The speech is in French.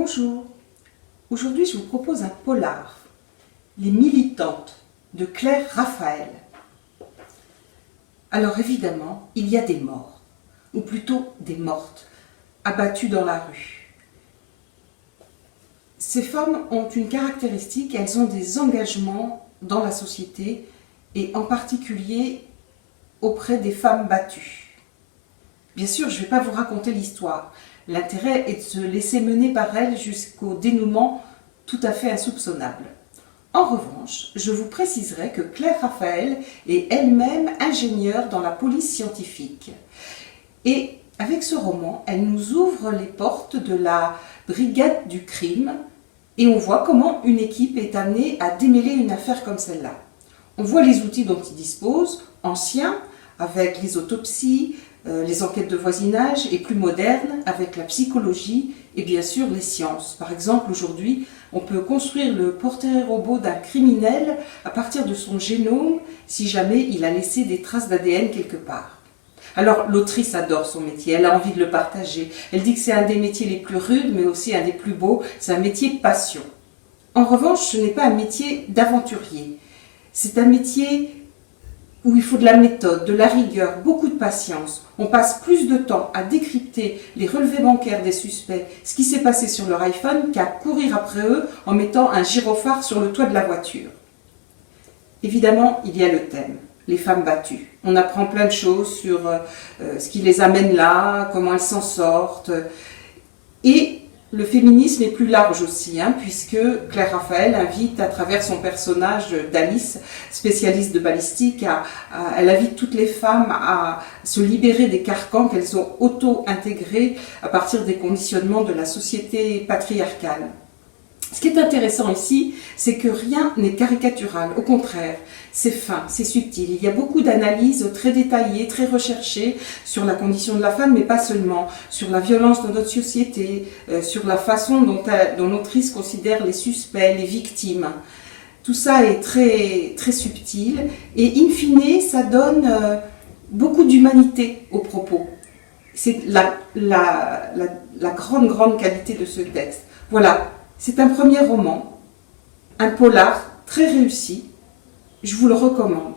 Bonjour, aujourd'hui je vous propose un polar, Les Militantes de Claire Raphael. Alors évidemment, il y a des morts, ou plutôt des mortes, abattues dans la rue. Ces femmes ont une caractéristique, elles ont des engagements dans la société et en particulier auprès des femmes battues. Bien sûr, je ne vais pas vous raconter l'histoire. L'intérêt est de se laisser mener par elles jusqu'au dénouement tout à fait insoupçonnable. En revanche, je vous préciserai que Claire Raphael est elle-même ingénieure dans la police scientifique. Et avec ce roman, elle nous ouvre les portes de la brigade du crime et on voit comment une équipe est amenée à démêler une affaire comme celle-là. On voit les outils dont ils disposent, anciens, avec les autopsies, les enquêtes de voisinage, et plus modernes, avec la psychologie et bien sûr les sciences. Par exemple, aujourd'hui, on peut construire le portrait robot d'un criminel à partir de son génome si jamais il a laissé des traces d'ADN quelque part. Alors, l'autrice adore son métier, elle a envie de le partager. Elle dit que c'est un des métiers les plus rudes, mais aussi un des plus beaux, c'est un métier passion. En revanche, ce n'est pas un métier d'aventurier. C'est un métier où il faut de la méthode, de la rigueur, beaucoup de patience. On passe plus de temps à décrypter les relevés bancaires des suspects, ce qui s'est passé sur leur iPhone, qu'à courir après eux en mettant un gyrophare sur le toit de la voiture. Évidemment, il y a le thème, les femmes battues. On apprend plein de choses sur ce qui les amène là, comment elles s'en sortent. Et le féminisme est plus large aussi, puisque Claire Raphael invite à travers son personnage d'Alice, spécialiste de balistique, elle invite toutes les femmes à se libérer des carcans qu'elles ont auto-intégrés à partir des conditionnements de la société patriarcale. Ce qui est intéressant ici, c'est que rien n'est caricatural, au contraire, c'est fin, c'est subtil. Il y a beaucoup d'analyses très détaillées, très recherchées sur la condition de la femme, mais pas seulement, sur la violence de notre société, sur la façon dont l'autrice considère les suspects, les victimes. Tout ça est très, très subtil et in fine, ça donne beaucoup d'humanité aux propos. C'est la grande qualité de ce texte. Voilà. C'est un premier roman, un polar très réussi, je vous le recommande.